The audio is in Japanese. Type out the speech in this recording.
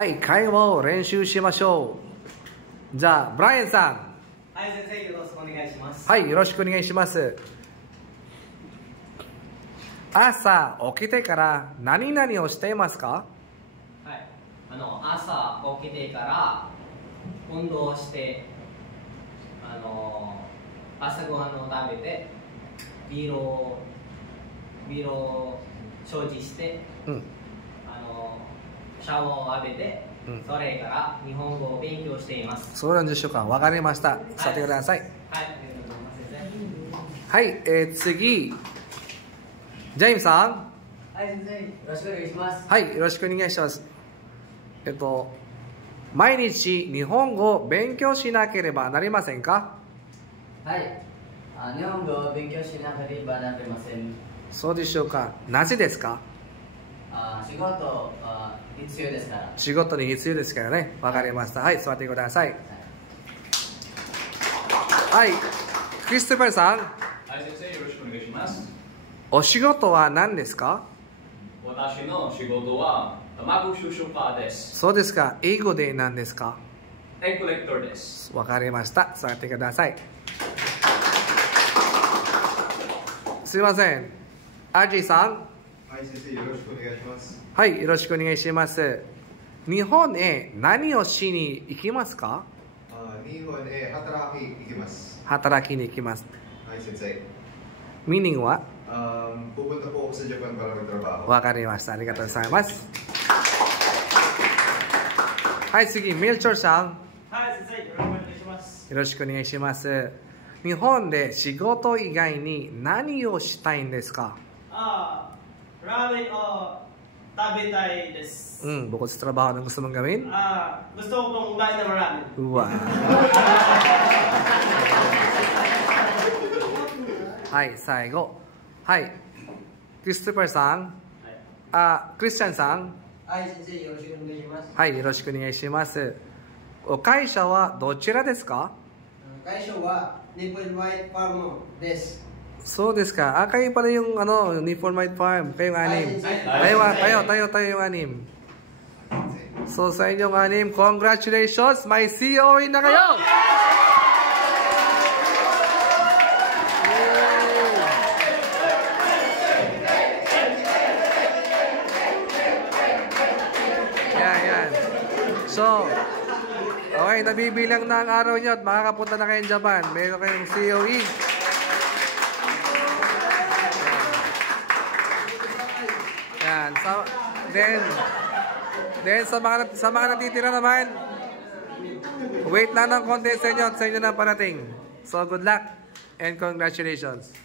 はい、会話を練習しましょう。じゃあ、ブライアンさん。はい、先生、よろしくお願いします。はい、よろしくお願いします。朝起きてから何々をしていますか？はい、朝起きてから運動して、朝ごはんを食べて、ビールを消費して、シャワーを浴びて、それから日本語を勉強しています。そうなんでしょうか。わかりました。さてください。はい、ありがとうございます、はい、次。ジェイムさん。はい、先生、よろしくお願いします。はい、よろしくお願いします。毎日日本語を勉強しなければなりませんか？はい、日本語を勉強しなければなりません。そうでしょうか。なぜですか？仕事必要ですから。仕事に必要ですからね。わかりました。はい、座ってください。はい、クリストファーさん。はい、先生、よろしくお願いします。お仕事は何ですか？私の仕事は卵収集家です。そうですか。英語で何ですか？エッグコレクターです。わかりました。座ってください。すいません。アジさん。はい、先生、よろしくお願いします。はい、よろしくお願いします。日本へ何をしに行きますか？日本へ働きに行きます。働きに行きます。はい、先生。Meaningは？pupunta po ako sa Japan para magtrabaho. わかりました。ありがとうございます。はい、次、メルチョルさん。はい、先生、よろしくお願いします。よろしくお願いします。日本で仕事以外に何をしたいんですか？ラーメンを食べたいです。bukod sa trabaho, anong gusto mong gawin? Gusto ko pong kumain ng marami. Wow. はい、最後。はい。クリストファーさん。クリスチャンさん。はい、先生、よろしくお願いします。はい、よろしくお願いします。お会社はどちらですか？会社は日本ワイトファームです。そうですか。kayo pala yung Nippon White Farm. Kayong anim. Tayo yung anim. So sa inyong anim, congratulations! May COE na kayo! Yan. So, okay, nabibilang na ang araw nyo at makakapunta na kayong Japan. Meron kayong COE. Yan. So, then sa mga natitira naman, wait lang ng konti sa inyo at sa inyo na parating. So, good luck and congratulations.